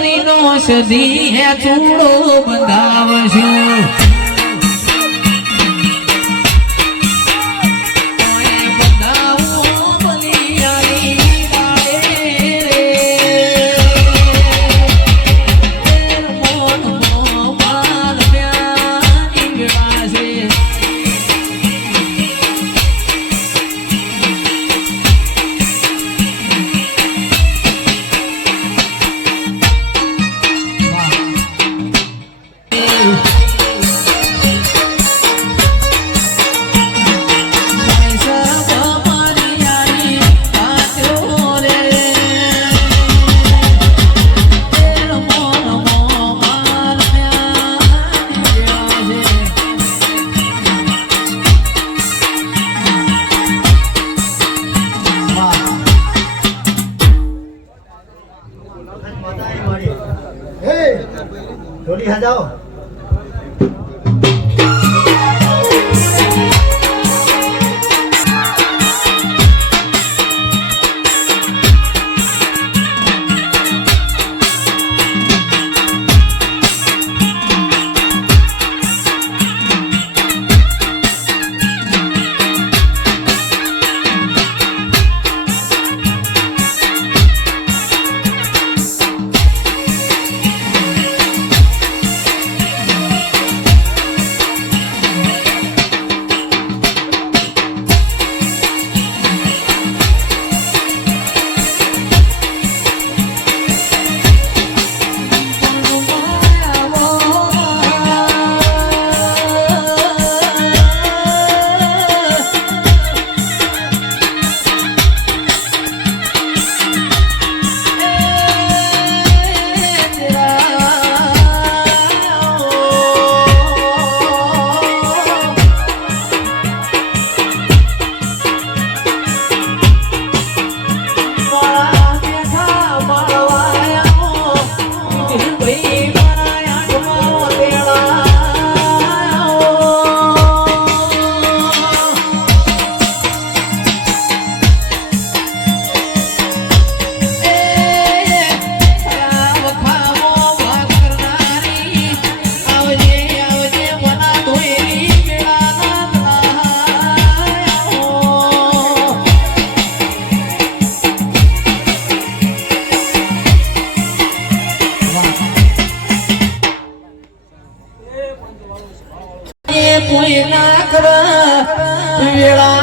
છોકરીનો સધી હે ચૂડો બંધાવશું. daw. પૂયના કર. વેળા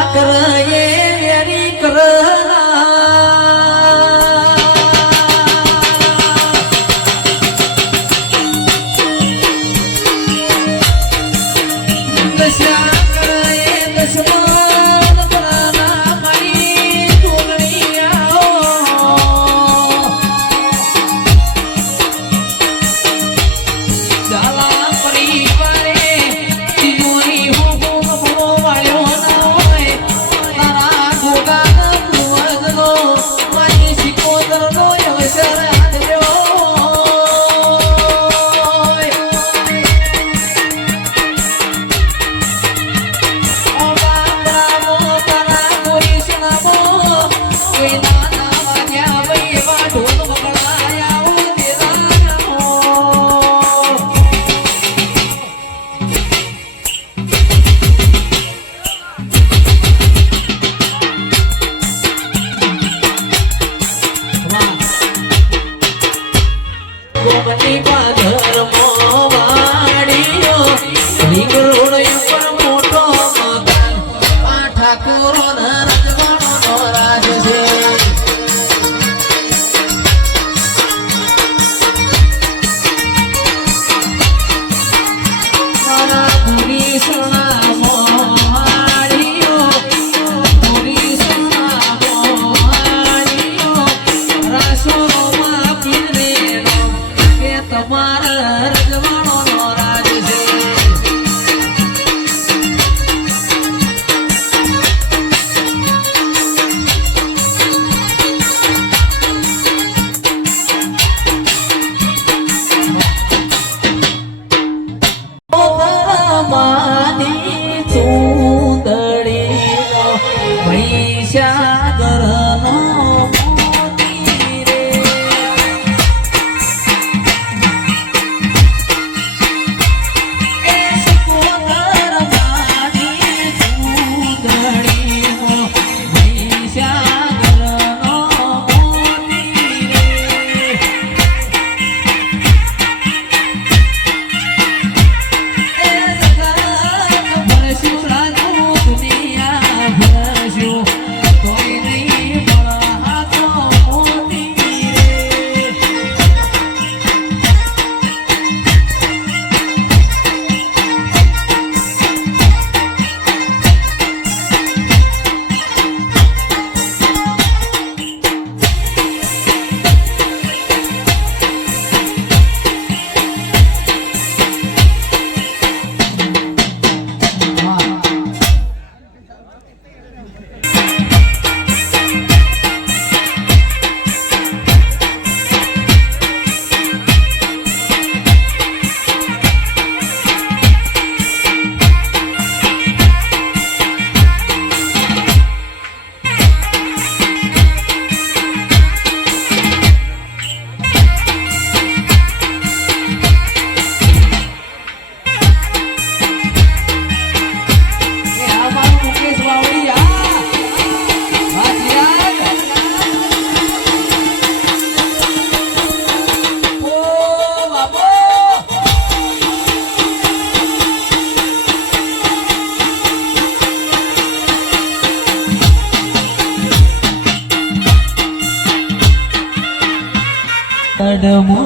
கடமோ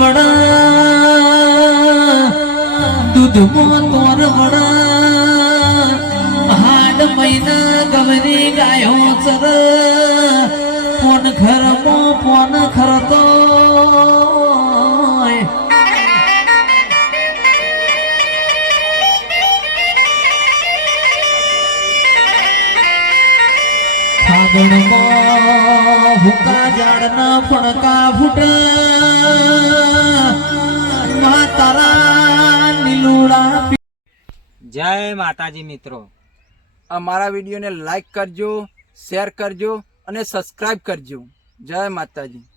પોણીમાં દૂધમાં તોર વડા હાડ મહિના ગમરી ગાયો ચર, ફોન ખરમો ફોન ખરતો. ફાગણમાં હુકા ઝાડના ફણકા ફૂટ જય માતાજી મિત્રો. અમારા વિડીયોને લાઈક કરજો શેર કરજો અને સબસ્ક્રાઇબ કરજો. જય માતાજી.